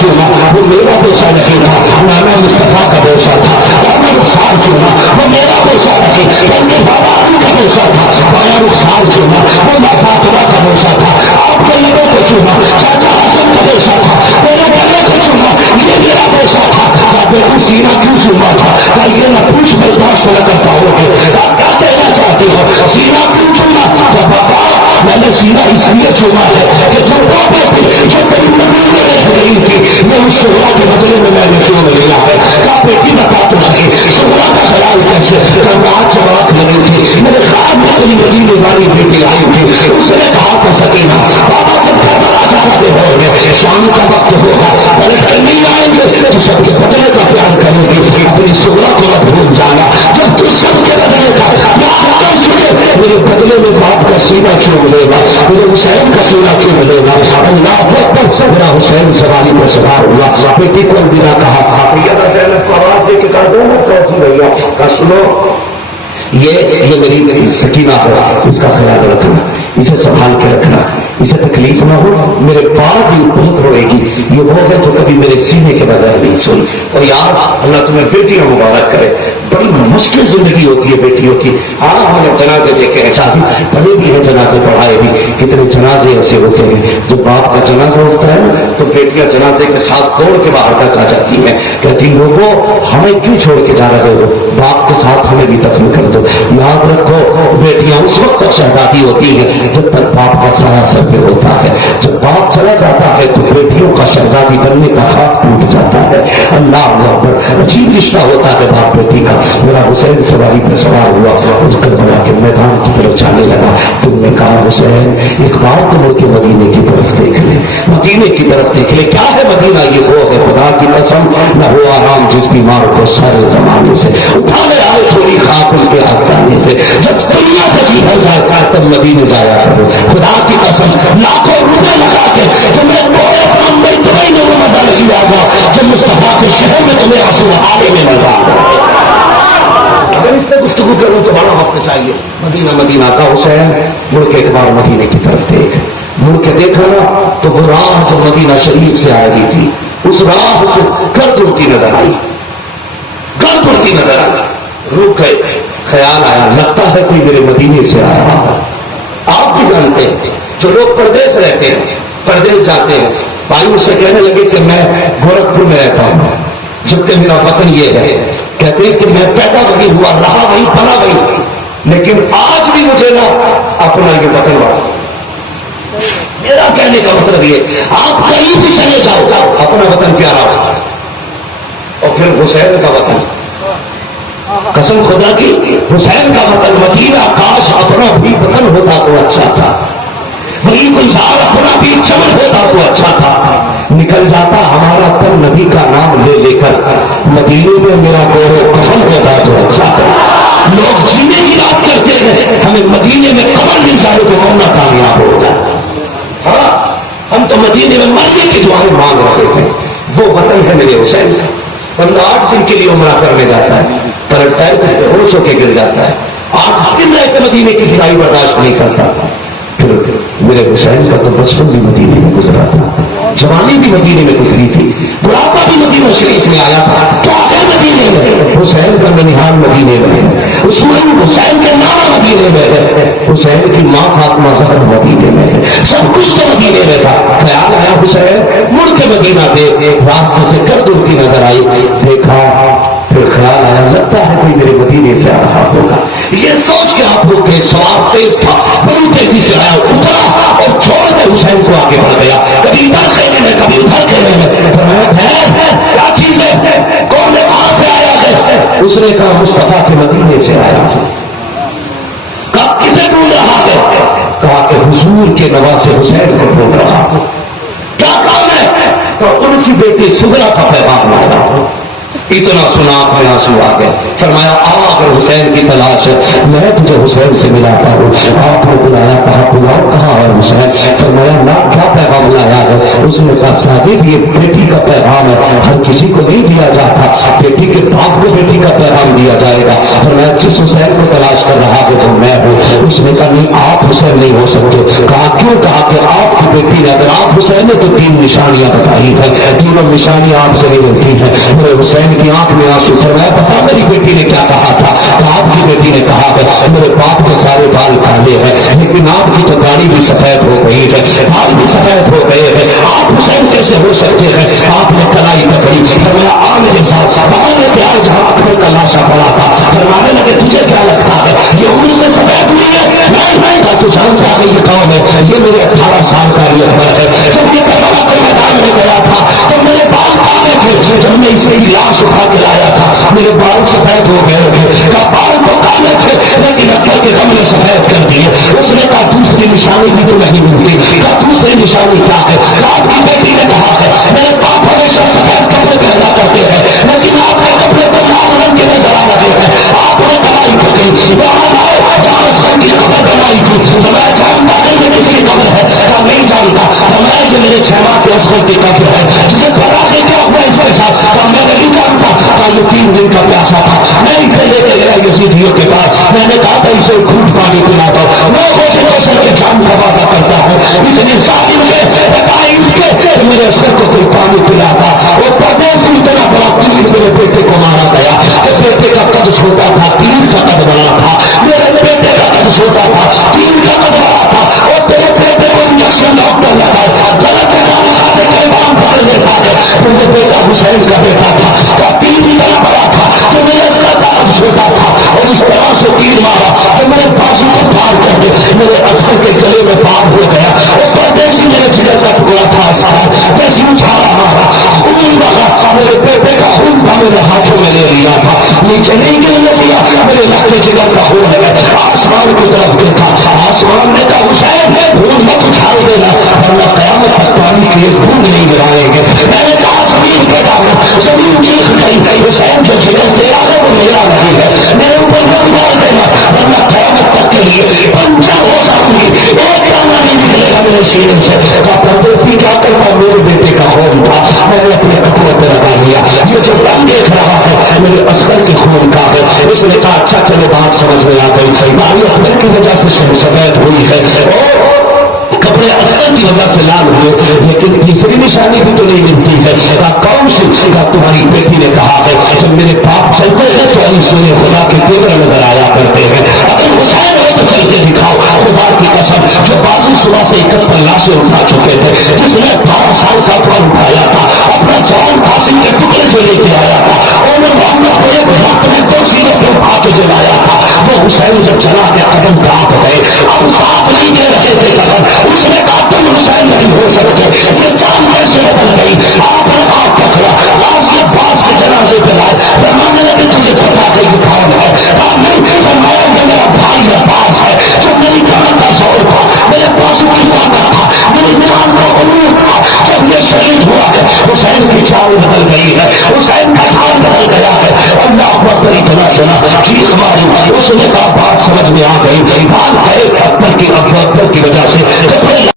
चूमा वो मेरा बोसा नहीं था, नाना मुस्तफा का बोसा था। दाना रुखसार चूमा वो मेरा बोसा नहीं, बल्कि बाबा अली का बोसा था। बाया रुखसार चूमा वो माँ फातिमा का बोसा था। आपके लबों को चूमा चाचा हसन का बोसा था। मेरे गले को चूमा ये मेरा बोसा था। बेटी सीना क्यों चूमा था? ये ना पूछ बर्दाश्त न कर पाओगे। क्या कहना चाहते हो? सीना क्यों चूमा? तो बाबा मैंने सीना इसलिए चूमा है कि जो बाबा थी जो तेरी नगरी में रह गई थी, ये उस सुगरा के बदले में मैंने चूम लिया है। क्या बेटी बता तो सही सुगरा का ख्याल कैसे? जब रात जमात लगी थी मेरे ख्याल में तेरी मदीने वाली बेटी आई थी, उसने कहा था सकीना बाबा जब करबला जा रहे होंगे, शाम का वक्त होगा, पलट कर नहीं आएंगे तो सबके बदले का प्यार करेंगे। अपनी सुगरा को मत भूल जाना। जब तू सबके बदले का प्यार कर चुके मेरे बदले में बाप का सीना चूम लेगा, मुझे हुसैन का सीना चूम लेगा। अल्लाह अकबर। मेरा हुसैन सवारी पर सवार हुआ, बेटी को बिना कहा सैयदा ज़ैनब को आवाज दे के कर दो भैया का सुनो, ये मेरी सकीना है, इसका ख्याल रखना, इसे संभाल के रखना, इसे तकलीफ ना हो। मेरे बाद ही बहुत रोएगी, ये वो है जो कभी मेरे सीने के बगैर नहीं सोई। और यार अल्लाह तुम्हें बेटियां मुबारक करे। बड़ी मुश्किल जिंदगी होती है बेटियों की। हाँ हमने जनाजे देखे हैं, शादी पढ़े भी है, जनाजे पढ़ाए भी। कितने जनाजे ऐसे होते हैं जब बाप का जनाजा उठता है ना तो बेटियां जनाजे के साथ दौड़ के बाहर तक आ जाती हैं, कहती लोगों हमें क्यों छोड़ के जा रहे हो, बाप के साथ हमें भी दफन कर दो। याद रखो बेटियां उस वक्त तक शहजादी होती हैं जब तक बाप का साया सर पे होता है। जब बाप चला जाता है तो बेटियों का शहजादी बनने का ख्वाब टूट जाता है। अल्लाह अकबर। अजीब रिश्ता होता है बाप बेटी का। मेरा हुसैन सवारी पर सवार हुआ, उस करबला के मैदान की तरफ जाने लगा। तुमने कहा हुसैन एक बार तुम के मदीने की तरफ देख ले, मदीने की तरफ देख ले। क्या है मदीना? ये वो है खुदा की कसम न हो आराम जिस बीमार को सारे जमाने से उठा ले आए थोड़ी खाक उनके आस्ताने से। जब दुनिया से जी भर जाए तब मदीने जाया करो। खुदा की कसम लाखों रुपए लगा के तुम्हें तुम्हें वो मजा नहीं आएगा जब मुस्तफा के शहर में तुम्हें आंसू आने में मजा आएगा। अगर इस पर गुफ्तगू करूं तो बड़ा वक्त चाहिए। मदीना मदीना का हुसैन मुड़ के एक बार मदीने की तरफ देख, मुड़ के देखा ना तो वो राह जो मदीना शरीफ से आ रही थी उस राह से गर्द उड़ती नजर आई, गर्द उड़ती नजर आई। रुक गए, ख्याल आया लगता है कोई मेरे मदीने से आ रहा है। आप भी जानते हैं जो लोग परदेश रहते हैं, परदेश जाते हैं, भाई उससे कहने लगे कि मैं गोरखपुर में रहता हूँ जबकि मेरा वतन ये है। कहते हैं कि मैं पैदा वही हुआ, रहा वही, बना वही, लेकिन आज भी मुझे ना अपना ये वतन वाला। मेरा कहने का मतलब ये आप कहीं भी चले जाओ अपना वतन प्यारा होता है। और फिर हुसैन का वतन, कसम खुदा की हुसैन का वतन मदीना, काश अपना भी वतन होता तो अच्छा था, वही गुलजार अपना भी चमन होता तो अच्छा था। निकल जाता हमारा तन नबी का नाम ले लेकर, मदीने में मेरा गौरव कफन होता तो अच्छा था। लोग जीने की बात करते हैं, हमें मदीने में कमर मिल जाए तो मरना कामयाब होगा। हाँ हम तो मदीने में मरने की दुआएं मांग रहे हैं। वो वतन है मेरे हुसैन का। बंदा 8 दिन के लिए उम्रा करने जाता है, पलटता है तो बेहोश होकर गिर जाता है। 8 दिन रह के मदीने की फिराई बर्दाश्त नहीं करता। फिर मेरे हुसैन का तो बचपन भी मदीने में गुजरा था, जवानी भी मदीने में गुजरी थी, बुढ़ापा भी मदीना शरीफ में आया था। क्या है मदीने में? हुसैन का ननिहाल मदीने में है, हुसैन के नाना मदीने में है, हुसैन की माँ फातिमा ज़हरा मदीने में है, सब कुछ तो मदीने में था। ख्याल आया हुसैन मुड़ के मदीना दे, रास्ते से गर्द उड़ती नजर आई, देखा, फिर ख्याल आया लगता है कोई मेरे मदीने से आ रहा होगा। ये सोच के आप लोग के सवार तेज था, बड़ी तेजी से आया, उतरा और छोड़ दे हुसैन को आगे बढ़ गया। कभी इधर खेने में, कभी उधर खेने में। क्या चीज है? कौन है? कहां से आया है? उसने कहा मुस्तफा के मदीने से आया है। कब किसे ढूंढ रहा है? कहा कि हुजूर के नवासे हुसैन को ढूंढ रहा हूं। क्या काम है? तो उनकी बेटी सुगरा का पैगाम लाया हूं। इतना सुना अपने आंसू आ गए। फरमाया आ अगर हुसैन की तलाश है, मैं तुझे हुसैन से मिलाता हूँ। आपने बुलाया, कहा बुलाओ, कहाँ है हुसैन? फरमाया ना, क्या पैगाम लाया है? उसने कहा साहिब ये बेटी का पैगाम है, हर किसी को नहीं दिया जाता, बेटी के बाप को बेटी का पैगाम दिया जाएगा। फरमाया जिस हुसैन को तलाश कर रहा है तो मैं हूँ। उसने कहा नहीं आप हुसैन नहीं हो सकते। कहा क्यों? कहा कि आपकी बेटी ने अगर आप حسین نے تو 3 نشانیاں بتائی ہیں، تینوں نشانیاں آپ سے نہیں ملتی ہیں۔ میرے حسین کی آنکھ میں آنسو، فرمایا پتا میری بیٹی نے کیا کہا تھا؟ آپ کی بیٹی نے کہا ہے میرے باپ کے سارے بال کالے ہیں لیکن آپ کی تو داڑھی بھی سفید ہو گئی ہے، بال بھی سفید ہو گئے ہیں، آپ حسین کیسے ہو سکتے ہیں؟ آپ نے کلائی پکڑی، فرمایا آ میرے ساتھ، بتانے کے آئے جہاں آپ نے کلاشا پڑا تھا، فرمانے لگے تجھے کیا لگتا ہے یہ عمر سے سفید ہوئی ہے؟ نہیں کہا تو جانتا ہے یہ کون ہے؟ یہ میرے 18 سال کا یہ اکبر ہے، جب یہ کربلا کے میدان میں گیا تھا تو میرے بال کالے تھے، جب میں اسے لاش اٹھا کے لایا تھا میرے بال سفید ہو گئے تھے، کہا بال تو کالے تھے لیکن اکبر کے غم نے سفید کر دیے۔ اس نے کہا دوسری نشانی بھی تو نہیں ملتی، کہا دوسری نشانی کیا ہے؟ آپ کی بیٹی نے کہا ہے میرے باپ ہمیشہ سفید کپڑے پہنا کرتے ہیں لیکن آپ کے کپڑے تو لال رنگ کے نظر آ رہے ہیں۔ آپ نے کلائی پکڑی، وہاں آئے جہاں سنگ کی قبر بنائی تھی، تو میں جانتا نہیں میں کس کی قبر ہے؟ کہا نہیں جانتا، تو میں یہ میرے چھما کے اصغر کی قبر ہے، تجھے پتا کہ کیا ہوا اس کے ساتھ؟ کہا میں نہیں جانتا، کہا یہ 3 دن کا پیاسا تھا، میں اسے لے کے گیا یزیدیوں کے پاس، میں نے کہا تھا اسے گھونٹ پانی پلا دو، وہ خوشی قسم کے جان کا وعدہ کرتا ہے، اتنی ظالم ہے بتائے اس کے کہ میرے سر کو کوئی پانی پلاتا، وہ پردیسی اتنا بڑا تیر میرے بیٹے کو مارا گیا کہ بیٹے کا قد چھوٹا تھا تیر کا قد بڑا تھا، میرے بیٹے کا قد چھوٹا تھا تیر کا قد بڑا تھا، اور تیرے بیٹے کو انجیکشن ڈاکٹر لگائے غلط جگہ لگانے کے امام پکڑ لیتا ہے، میرے بیٹا حسین کا بیٹا تھا کا تیر اتنا بڑا تھا کہ میرے قد چھوٹا تھا، اور اس طرح سے تیر مارا کہ میرے بازو کو پار کر کے میرے اکثر کے گلے میں پار ہو گیا، اور پردیسی میرے جگر کا ٹکڑا تھا، جیسی اچھالا مارا خون بہا، میرے بیٹے کا خون تھا میرے ہاتھوں میں لے لیا تھا، نیچے نہیں گرنے دیا، میرے لہتے جگر کا خون ہے، آسمان کی طرف دیکھا، آسمان نے کہا حسین خون مت اچھال دینا ورنہ قیامت تک پانی کی ایک بوند نہیں گرائیں گے۔ میں نے کہا زمین پہ ڈالو، زمین چیخ گئی، حسین جو جگر تیرا ہے وہ میرا نہیں ہے، میرے اوپر مت ڈال دینا ورنہ قیامت تک کے لیے پنچر ہو جاؤں گی، ایک دانہ نہیں نکلے گا میرے سینے سے۔ کہا پردیسی کیا کرتا؟ میرے بیٹے کا خون تھا، میں نے اپنے کپڑے پہ لگا لیا، یہ جو رنگ دیکھ رہا ہے میرے اصغر کے خون کا ہے۔ اس نے کہا اچھا چلو بات سمجھ میں آ گئی، داڑھی اپنے کی وجہ سے سفید ہوئی ہے اور کپڑے اصغر کی وجہ سے لال ہوئے، لیکن تیسری نشانی بھی تو نہیں ملتی ہے۔ کہا کون سی؟ کہا تمہاری بیٹی نے کہا ہے جب میرے باپ چلتے ہیں تو علی سونے خدا کے دیگر نظر آیا کرتے ہیں، اگر حسین ہے تو چل کے دکھاؤ، خدا کی قسم جو بازو صبح سے 71 لاشیں اٹھا چکے تھے، جس نے 12 سال کا کون اٹھایا تھا، اپنا جان قاسم کے ٹکڑے جو لے کے آیا تھا، اور محمد کو ایک رات میں 2 سینے پہ اٹھا کے جلایا تھا، وہ حسین جب چلا کے قدم کاٹ گئے، اب ساتھ نہیں دے رہے تھے قدم، اس نے کہا تم حسین نہیں ہو سکتے، یہ جان کیسے بدل گئی؟ آپ نے ہاتھ پکڑا، غازی عباس کے جنازے پہ لائے، فرمانے لگے تجھے پتا ہے یہ کون ہے؟ کہا نہیں، فرمایا یہ میرا بھائی عباس ہے، جو میری کمر کا زور تھا، میرے بازو کی طاقت تھا، میری جان کا غرور تھا، جب یہ شہید ہوا ہے حسین کی چال بدل گئی ہے، حسین کا حال بدل گیا ہے۔ اللہ اکبر اتنا سنا چیخ ماری، اس نے کہا بات سمجھ میں آ گئی، بات ہے اکبر کی وجہ سے